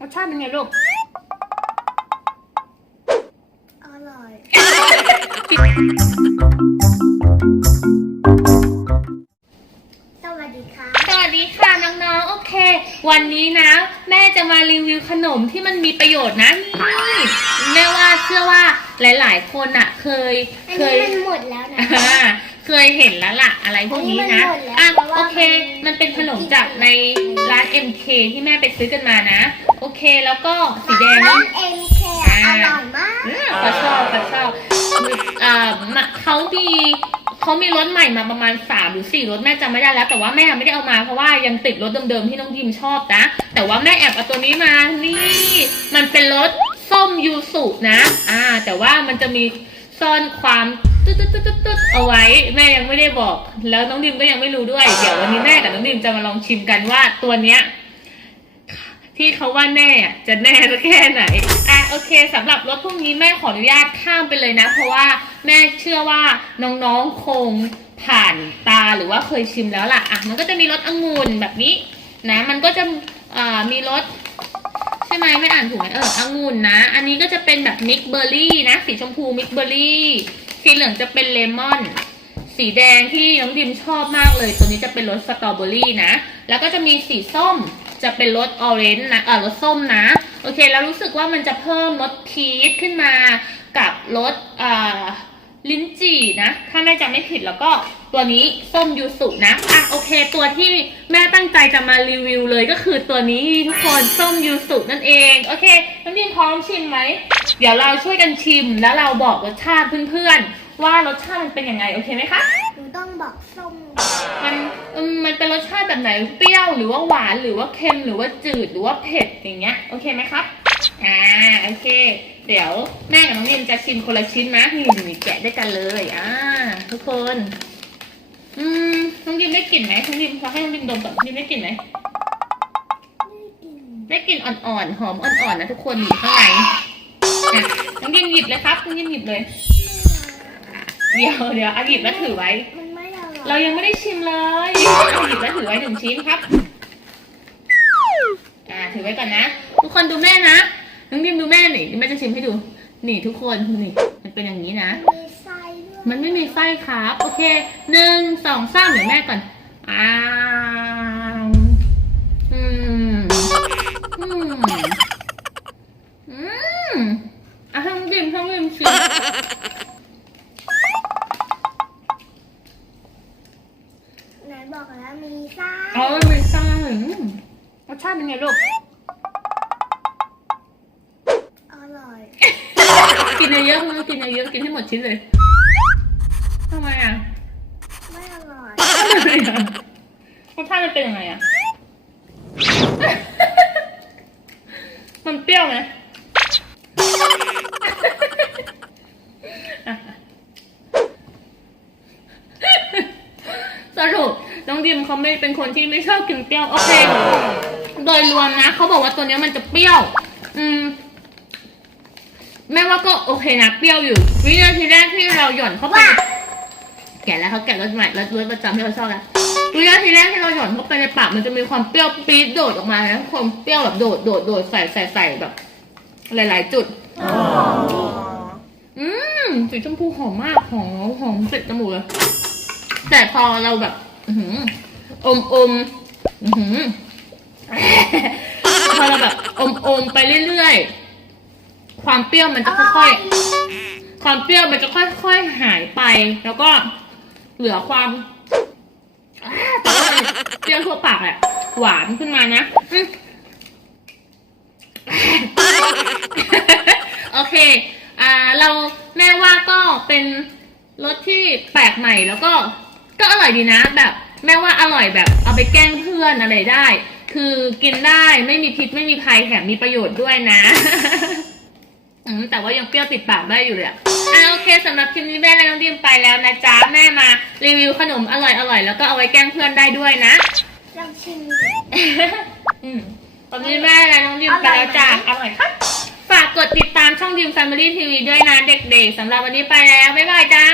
รสชาติเป็นไงลูก อร่อย สวัสดีค่ะ สวัสดีค่ะน้องๆ โอเค วันนี้นะ แม่จะมารีวิวขนมที่มันมีประโยชน์นะนี่แม่ว่าเชื่อว่าหลาย ๆ คนอะเคยอันเคนี้ย มันหมดแล้วนะ อ่า เคยเห็นแล้วล่ะอะไรพวกนี้นะอันนี้มันหมดแล้วอะเพราะว่าโอเคมันมันเป็นขนมจากในร้าน MK ที่แม่ไปซื้อกันมานะ โอเคแล้วก็สีแดงร้านั่นนเอ็มเคอร่อยมาก อืมปลาชอบปลาชอบอ่ามาเขามีเขามีรถใหม่มาประมาณสามหรือสี่รถแม่จำไม่ได้แล้ว แต่ว่าแม่ไม่ได้เอามาเพราะว่ายังติดรถเดิมๆที่น้องยิมชอบนะ แต่ว่าแม่แอบเอาตัวนี้มานี่ มันเป็นรถส้มยูสุนะ อ่า แต่ว่ามันจะมีซ่อนความ ตุ๊ดตุ๊ดตุ๊ดตุ๊ดเอาไว้แม่ยังไม่ได้บอก แล้วน้องดิมก็ยังไม่รู้ด้วย เดี๋ยววันนี้แม่กับน้องดิมจะมาลองชิมกันว่าตัวเนี้ยที่เขาว่าแน่อะจะแน่สักแค่ไหนอะโอเคสำหรับรถพวกนี้แม่ขออนุญาตข้ามไปเลยนะ เพราะว่าแม่เชื่อว่าน้องๆคงผ่านตาหรือว่าเคยชิมแล้วล่ะอะมันก็จะมีรสองุ่นแบบนี้นะมันก็จะอ่ามีรสใช่ไหมไม่อ่านถูกไหมเออองุ่นนะ อันนี้ก็จะเป็นแบบมิกเบอร์รี่นะสีชมพูมิกเบอร์รี่ สีเหลืองจะเป็นเลมอน สีแดงที่น้องดิมชอบมากเลย ตัวนี้จะเป็นรสสตรอเบอรี่นะ แล้วก็จะมีสีส้มจะเป็นรสออเรนจ์นะเออรสส้มนะ โอเค แล้วรู้สึกว่ามันจะเพิ่มรสพีชขึ้นมากับรสอ่าลิ้นจี่นะ ถ้าแม่จำไม่ผิดแล้วก็ ตัวนี้ส้มยูสุนะอะโอเค ตัวที่แม่ตั้งใจจะมารีวิวเลยก็คือตัวนี้ทุกคนส้มยูสุนั่นเอง โอเคน้องดิมพร้อมชิมไหม เดี๋ยวเราช่วยกันชิมแล้วเราบอกรสชาติเพื่อนๆ ว่ารสชาติมันเป็นยังไงโอเคไหมคะ หนูต้องบอกส้มมันอืมมันเป็นรสชาติแบบไหนเปรี้ยวหรือว่าหวานหรือว่าเค็มหรือว่าจืดหรือว่าเผ็ดอย่างเงี้ยโอเคไหมครับอ่าโอเค เดี๋ยวแม่กับน้องยิมจะชิมคนละชิ้นนะนี่นี่แกะด้วยกันเลยอ่าทุกคนอืมน้องยิม ได้กลิ่นไหมน้องยิมขอให้น้องยิมดมก่อนน้องยิมได้กลิ่นไหมได้กลิ่นอ่อนๆหอมอ่อนๆนะทุกคนอยู่ข้างในอะน้องยิมหยิบเลยครับน้องยิมหยิบเลย เดี๋ยวเดี๋ยวเอาหยิบแล้วถือไว้ มันไม่อร่อยเรายังไม่ได้ชิมเลยเอาหยิบแล้วถือไว้หนึ่งชิ้นครับ อ่าถือไว้ก่อนนะ ทุกคนดูแม่นะน้องดิมดูแม่หนิแม่จะชิมให้ดู นี่ทุกคนนี่มันเป็นอย่างนี้นะ มีไส้ด้วย มันไม่มีไส้ครับ โอเคหนึ่งสองสามเดี๋ยวแม่ก่อนอ้าวอืมอืมอืมอะให้น้องดิมให้น้องดิมชิมไหนบอกแล้วมีไส้อ๋อมันมีไส้อืมรสชาติเป็นไงลูก อร่อย กินเยอะๆคุณกินเยอะๆกินให้หมดชิ้นเลย ทำไมอะไม่อร่อยรสชาติมันเป็นยังไงอะ มันเปรี้ยวไหมอะสรุปน้องดิมเขาไม่เป็นคนที่ไม่ชอบกินเปรี้ยว โอเค โดยรวมนะเขาบอกว่าตัวเนี้ยมันจะเปรี้ยว อืมแม่ว่าก็โอเคนะเปรี้ยวอยู่ วินาทีแรกที่เราหย่อนเข้าไปแกะแล้วเขาแกะรสใหม่รสรสประจำที่เราชอบแล้ววินาทีแรกที่เราหย่อนเข้าไปในปากมันจะมีความเปรี้ยวปี๊ดโดดออกมานะความเปรี้ยวแบบโดดโดดโดดใส่ใส่ใส่แบบ หลาย ๆ จุดอืมสีชมพูหอมมากหอมหอมเสร็จจมูกเลยแต่พอเราแบบอือหืออมอมอือหือพอเราแบบอมอมไปเรื่อยๆ ความเปรี้ยวมันจะค่อยๆ ความเปรี้ยวมันจะค่อยๆ หายไป แล้วก็ เหลือความเปรี้ยวทั่วปากแหละหวานขึ้นมานะโอเค อ่า เราแม่ว่าก็เป็นรสที่แปลกใหม่แล้วก็ ก็อร่อยดีนะ แบบ แม่ว่าอร่อยแบบ เอาไปแกล้งเพื่อนอะไรได้ คือกินได้ไม่มีพิษไม่มีภัยแถมมีประโยชน์ด้วยนะแต่ว่ายังเปรี้ยวติดปากได้อยู่เลยอะ เคสำหรับคลิปนี้แม่และน้องดิมไปแล้วนะจ๊ะแม่มารีวิวขนมอร่อยๆแล้วก็เอาไว้แกล้งเพื่อนได้ด้วยนะ ลองชิมอืมตอนนี้แม่และน้องดิมไปแล้วจ้ะอร่อยครับฝากกดติดตามช่องดิม Family TV ด้วยนะเด็กๆสำหรับวันนี้ไปแล้ว บ๊ายบายจ้า